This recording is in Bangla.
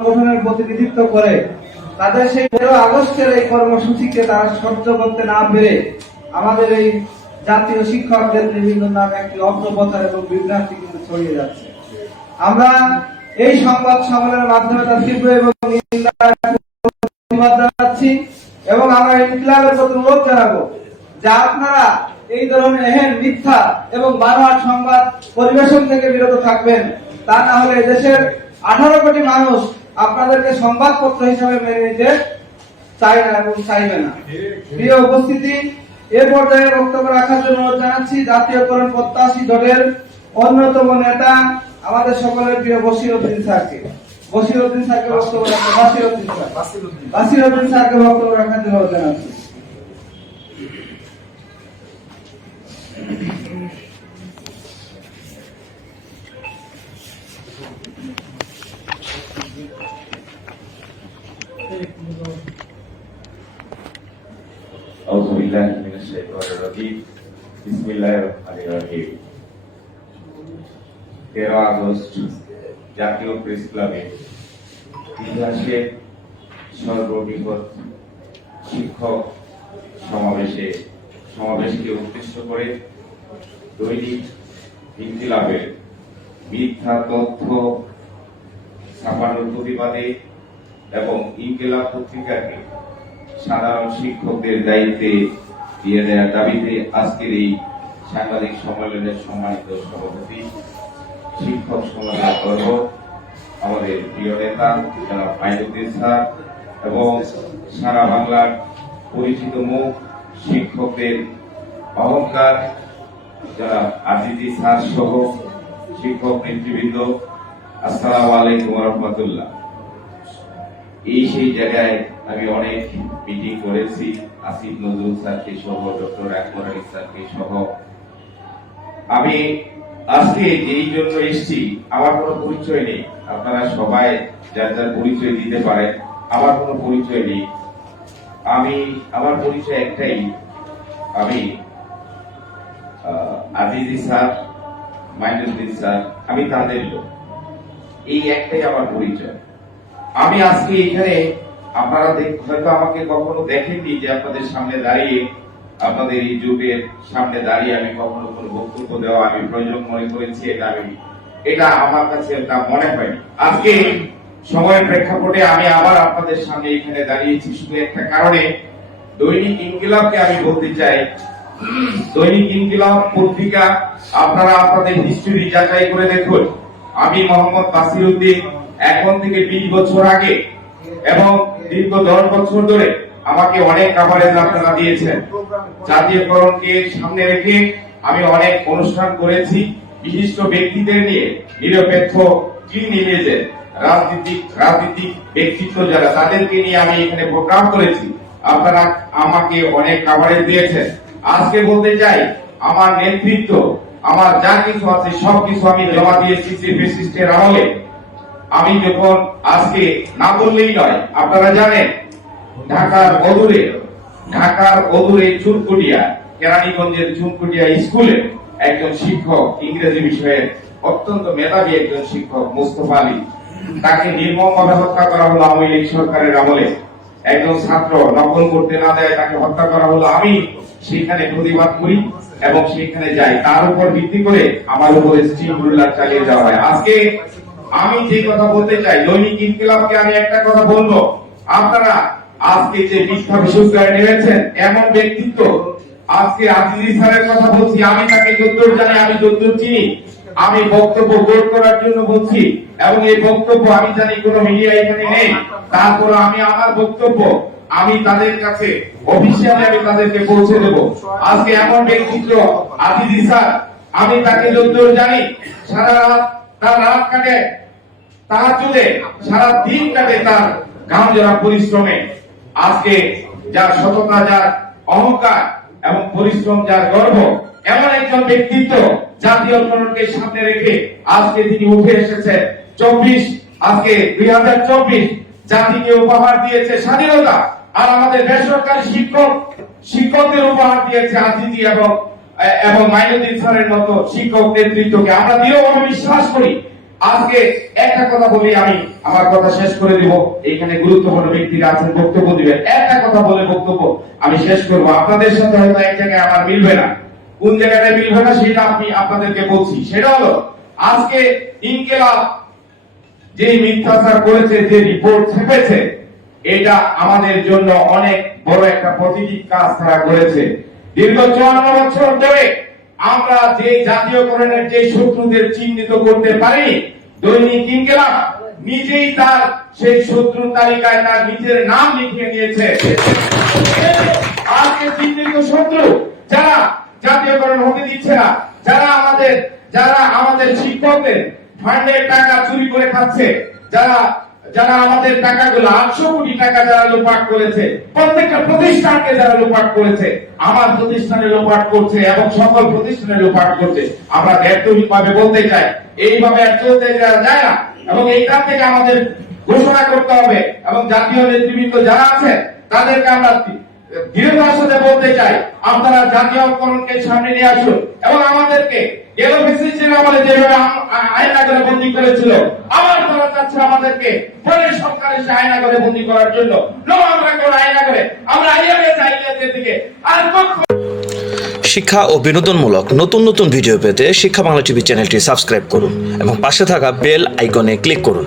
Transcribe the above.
সংগঠনের প্রতিনিধিত্ব করে, তাদের সেই তেরো আগস্টের এই কর্মসূচিকে তারা সহ্য করতে না পেরে আমাদের এই জাতীয় শিক্ষকদের বিভিন্ন নামে একটি অপপ্রচার এবং বিভ্রান্তি কিন্তু ছড়িয়ে যাচ্ছে। আমরা এই সংবাদ সম্মেলনের মাধ্যমে তার তীব্র এবং জানাচ্ছি এবং আমরা ইনকিলাবের প্রতি অনুরোধ জানাব যে আপনারা এই ধরনের এহেন মিথ্যা এবং বানোয়াট সংবাদ পরিবেশন থেকে বিরত থাকবেন, তা না হলে দেশের আঠারো কোটি মানুষ আপনাদেরকে সংবাদপত্র হিসেবে মেনে নিতে চায় না এবং চাইবে না। প্রিয় উপস্থিতি, এ পর্যায়ে বক্তব্য রাখার জন্য জানাচ্ছি জাতীয়করণ প্রত্যাশী জোটের অন্যতম নেতা আমাদের সকলের প্রিয় বসির উদ্দিন স্যারকে। বসির উদ্দিন স্যারকে বক্তব্য রাখতে বাসির উদ্দিন স্যার। বাসির উদ্দিন স্যারকে বক্তব্য রাখার জন্য জানাচ্ছি। أعوذ بالله من الشيطان الرجيم بسم الله الرحمن الرحيم তেরো আগস্ট জাতীয় প্রেস ক্লাবে ইতিহাসের সর্ববৃহৎ শিক্ষক সমাবেশে সমাবেশকে উদ্দেশ্য করে দৈনিক ইনকিলাবের মিথ্যা তথ্য ছাপানোর প্রতিবাদে এবং ইনকিলাব পত্রিকাকে সাধারণ শিক্ষকদের দায়িত্বে দিয়ে দেওয়ার দাবিতে আজকের এই সাংবাদিক সম্মেলনের সম্মানিত সভাপতি, শিক্ষক সমাজের গর্ব, আমাদের প্রিয় নেতা যারা মাইনুদ্দিন স্যার, এবং সারা বাংলার পরিচিত মুখ শিক্ষকদের অহংকার যারা আজিজি স্যার সহ শিক্ষক নেতৃবৃন্দ, আসসালামু আলাইকুম রহমতুল্লাহ। এই সেই জায়গায় আমি অনেক মিটিং করেছি। আসিফ নজরুল স্যারকে সহ, ডক্টর আকবর আলী স্যারকে সহ। আমি আজকে এই জন্য এসেছি, আমার কোনো পরিচয় নেই। আপনারা সবাই যার যার পরিচয় দিতে পারেন, আমার কোনো পরিচয় নেই। আমি, আমার পরিচয় একটাই। আমি আজিজি স্যার, মাইনুদ্দিন স্যার, আমি তাদের লোক। এই একটাই আমার পরিচয়। আমি আজকে এখানে, আপনারা হয়তো আমাকে কখনো দেখেননি যে আপনাদের সামনে দাঁড়িয়ে, আপনাদের এই যুগের সামনে দাঁড়িয়ে আমি কখনো কোনো বক্তব্য দেওয়া আমি প্রয়োজন মনে করেছি, এটা আমি, এটা আমার কাছে এটা মনে হয়নি। আজকে সময়ের প্রেক্ষাপটে আমি আবার আপনাদের সামনে এখানে দাঁড়িয়েছি শুধু একটা কারণে, দৈনিক ইনকিলাবকে আমি বলতে চাই, দৈনিক ইনকিলাব পত্রিকা আপনারা আপনাদের হিস্ট্রি যাচাই করে দেখুন। আমি মোহাম্মদ বাসির উদ্দিন এখন থেকে বিশ বছর আগে এবং দীর্ঘ দশ বছর ধরে আমাকে অনেক কাভারেজ আপনারা দিয়েছেন। জাতীয়করণকে সামনে রেখে আমি অনেক অনুষ্ঠান করেছি। বিশিষ্ট ব্যক্তিদের নিয়ে, নিরপেক্ষ রাজনীতিক রাজনীতিক ব্যক্তিত্ব যারা, তাদেরকে নিয়ে আমি এখানে প্রোগ্রাম করেছি। আপনারা আমাকে অনেক কাভারেজ দিয়েছেন। আজকে বলতে চাই, আমার নেতৃত্ব, আমার যা কিছু আছে সব কিছু আমি জমা দিয়েছি যে ফেসিস্টের আমলে। আমি যখন আজকে না বললেই নয়, আপনারা জানেন, ঢাকার অদূরে ঢাকার অদূরে চুনকুটিয়া কেরানীগঞ্জের চুনকুটিয়া স্কুলে একজন শিক্ষক, ইংরেজি বিষয়ে অত্যন্ত মেধাবী একজন শিক্ষক, মুস্তফা আলী। তাকে নির্মমভাবে হত্যা করা হলো আওয়ামী লীগ সরকারের আমলে। একজন ছাত্র নকল করতে না দেয় তাকে হত্যা করা হলো আমি। সেখানে প্রতিবাদ করি এবং সেখানে যাই। তার উপর ভিত্তি করে আমার উপরে স্টিমুলার চালিয়ে যাওয়া হয়। আজকে আমি যে কথা বলতে চাই, দৈনিক ইনকিলাবকে আমি একটা কথা বলব। আপনারা আজকে যে মিথ্যা বিশ্ববিদ্যালয়ে নেমেছেন, এমন ব্যক্তিত্ব আজকে আজিজি স্যারের কথা বলছি, আমি তাকে যদ্দূর জানি, আমি যদ্দূর চিনি। আমি বক্তব্য বোর্ড করার জন্য বলছি, এবং এই বক্তব্য আমি জানি কোনো মিডিয়া এখানে নেই। তারপর আমি আমার বক্তব্য, আমি তাদের কাছে অফিসিয়ালি আমি তাদেরকে পৌঁছে দেব। আজকে এমন ব্যক্তিত্ব আজিজি স্যার আমি তাকে যদ্দূর জানি। সারা রাত তার রাত কাটে, তার চুলে সারা দিন কাটে তার গাম জোড়া পরিশ্রমে। আজকে যার সততা, যার অহংকার এবং পরিশ্রম, যার গর্ব, এমন একজন ব্যক্তিত্ব জাতীয় করণকে সামনে রেখে আজকে তিনি উঠে এসেছেন। চব্বিশ, আজকে দুই হাজার চব্বিশ জাতিকে উপহার দিয়েছে স্বাধীনতা। আর আমাদের বেসরকারি শিক্ষক, শিক্ষকদের উপহার দিয়েছে আজিজি এবং এবং মাইনুদ্দিন স্যারের মতো শিক্ষক নেতৃত্বকে আমরা দৃঢ়ভাবে বিশ্বাস করি। আজকে একটা কথা বলি আমি, আমার কথা শেষ করে দিব। এখানে গুরুত্বপূর্ণ ব্যক্তিরা আছেন, বক্তব্য দিবেন। একটা কথা বলে বক্তব্য আমি শেষ করব। আপনাদের সাথে হয়তো এক জায়গায় আমার মিলবে না। কোন জায়গাটায় মিলবে না সেটা আমি আপনাদেরকে বলছি। সেটা হলো, আজকে ইনকেলাব যে মিথ্যাচার করেছে, যে রিপোর্ট ছেপেছে, এটা আমাদের জন্য অনেক বড় একটা পজিটিভ কাজ তারা করেছে। দীর্ঘ চুয়ান্ন বছর ধরে আমরা যে জাতীয়করণের যে শত্রুদের চিহ্নিত করতে পারি, দৈনিক ইনকেলাব নিজেই তার সেই শত্রু তালিকায় তার নিজের নাম লিখিয়ে নিয়েছে আজকে চিহ্নিত শত্রু যারা জাতীয়করণ হতে দিচ্ছে না, যারা আমাদের যারা আমাদের শিক্ষকদের ফান্ডের টাকা চুরি করে খাচ্ছে, যারা যারা আমাদের টাকাগুলো আটশো কোটি টাকা যারা লোপাট করেছে, প্রত্যেকটা প্রতিষ্ঠানকে যারা লোপাট করেছে, আমার প্রতিষ্ঠানে লোপাট করছে এবং সকল প্রতিষ্ঠানে লোপাট করছে। আমরা ব্যর্থহীন ভাবে বলতে চাই, এইভাবে আর চলতে যায় না। এবং এইখান থেকে আমাদের ঘোষণা করতে হবে এবং জাতীয় নেতৃবৃন্দ যারা আছে তাদেরকে আমরা সাথে বলতে চাই, আপনারা জাতীয়করণকে সামনে নিয়ে আসুন এবং আমাদেরকে আমলে যেভাবে আয়নাগরে করেছিল। আবার তারা চাচ্ছে আমাদেরকে সরকার এসে আয়নাগরে করার জন্য। আমরা কোন আয়নাগরে আমরা দিকে আর শিক্ষা ও বিনোদনমূলক নতুন নতুন ভিডিও পেতে শিক্ষা বাংলা টিভি চ্যানেলটি সাবস্ক্রাইব করুন এবং পাশে থাকা বেল আইকনে ক্লিক করুন।